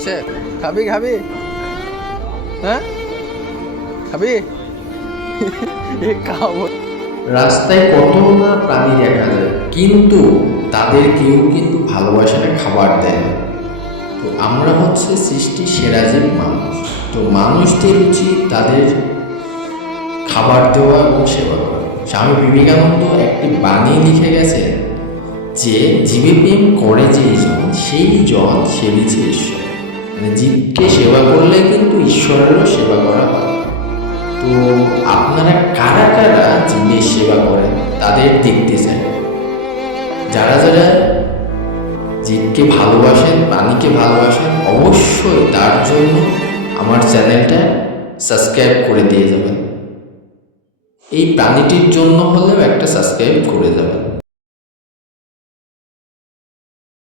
কিসের? খাবি খাবি? হ্যাঁ খাবি? খাবো। রাস্তায় কত না প্রাণী দেখা যায়, কিন্তু তাদের কেউ কিন্তু ভালোবাসাটা খাবার দেয় না। তো আমরা হচ্ছে সৃষ্টি সেরা জীব মানুষ। তো মানুষদের উচিত তাদের খাবার দেওয়া এবং সেবা করা। স্বামী বিবেকানন্দ একটি বাণী লিখে গেছে যে জীবে প্রেম করে যে জন সেই জন সেবিছে ঈশ্বর। মানে জীবকে সেবা করলে কিন্তু ঈশ্বরেরও সেবা করা হয়। তো আপনারা কারা কারা জীবের সেবা করেন তাদের দেখতে চাই। যারা যারা জীবকে ভালোবাসেন, প্রাণীকে ভালোবাসেন, অবশ্যই তার জন্য আমার চ্যানেলটা সাবস্ক্রাইব করে দিয়ে যাবেন। এই প্রাণীটির জন্য হলেও একটা সাবস্ক্রাইব করে যাবেন।